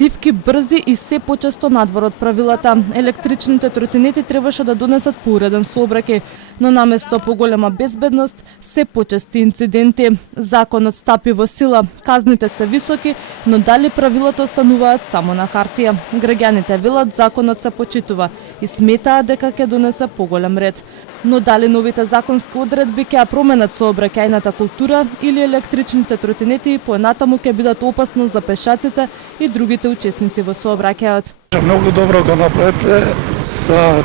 тивки, брзи и се почесто надвор од правилата. Електричните тротинети требаше да донесат поуреден сообраќај, но наместо поголема безбедност, се почести инциденти. Законот стапи во сила, казните се високи, но дали правилата остануваат само на хартија? Граѓаните велат законот се почитува и сметаат дека ќе донесе поголем ред. Но дали новите законски одредби ќе променат сообраќајната култура или електричните тротинети понатаму ќе бидат опасност за пешаците и другите учесници во сообраќајот? Многу добро го направите за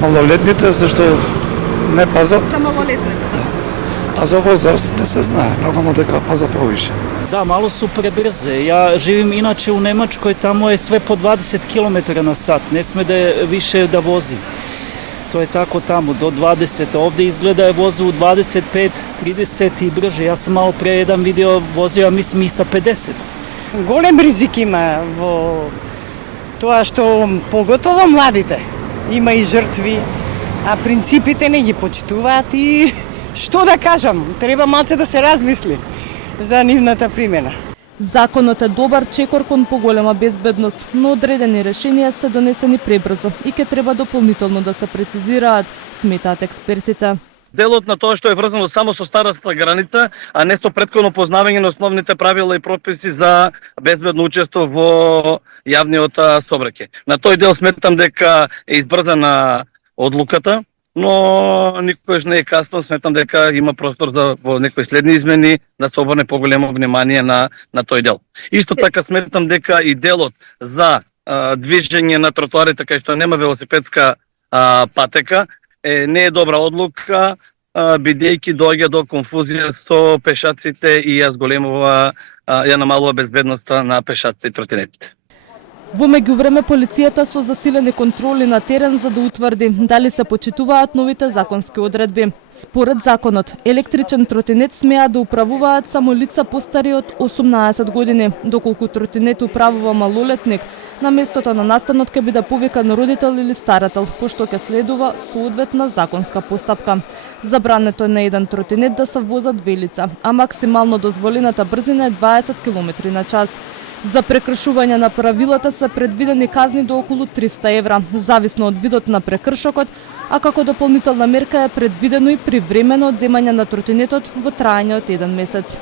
малолетните, зашто не пазат. За малолетните. А за возраст не се знае, нормално дека пазат повише. Да, malo su prebrze. Ja živim inače u Nemačkoj, tamo je sve po 20 km na sat, ne sme više da vozi. To je tako tamo, do 20. Ovde izgleda je vozu u 25, 30 i brže. Ja sam malo pre jedan video vozio, ja mislim i sa 50. Голем ризик има во тоа што поготово младите. Има и жртви, а принципите не ги почитуваат и што да кажам, треба малце да се размисли за нивната примена. Законот е добар чекор кон поголема безбедност, но одредени решенија се донесени пребрзо и ќе треба дополнително да се прецизираат, сметаат експертите. Делот на тоа што е врзано само со староста граница, а не со претходно познавање на основните правила и прописи за безбедно учество во јавниот сообраќај. На тој дел сметам дека е избрзана одлуката, но никогаш не е касно, сметам дека има простор за во некои следни измени да се обрне поголемо внимание на тој дел. Исто така сметам дека и делот за движење на тротоарите кај што нема велосипедска патека не е добра одлука, бидејќи доаѓа до конфузија со пешаците и ја зголемува, ја намалува безбедноста на пешаците и тротинетите. Во меѓувреме полицијата со засилени контроли на терен за да утврди дали се почитуваат новите законски одредби. Според законот, електричен тротинет смеа да управуваат само лица постари од 18 години, доколку тротинет управува малолетник, на местото на настанот ќе биде повикан родител или старател, пошто ќе следува соодветна законска постапка. Забрането е на еден тротинет да се возат две лица, а максимално дозволената брзина е 20 км на час. За прекршување на правилата се предвидени казни до околу 300 евра, зависно од видот на прекршокот, а како дополнителна мерка е предвидено и привремено одземање на тротинетот во траење од 1 месец.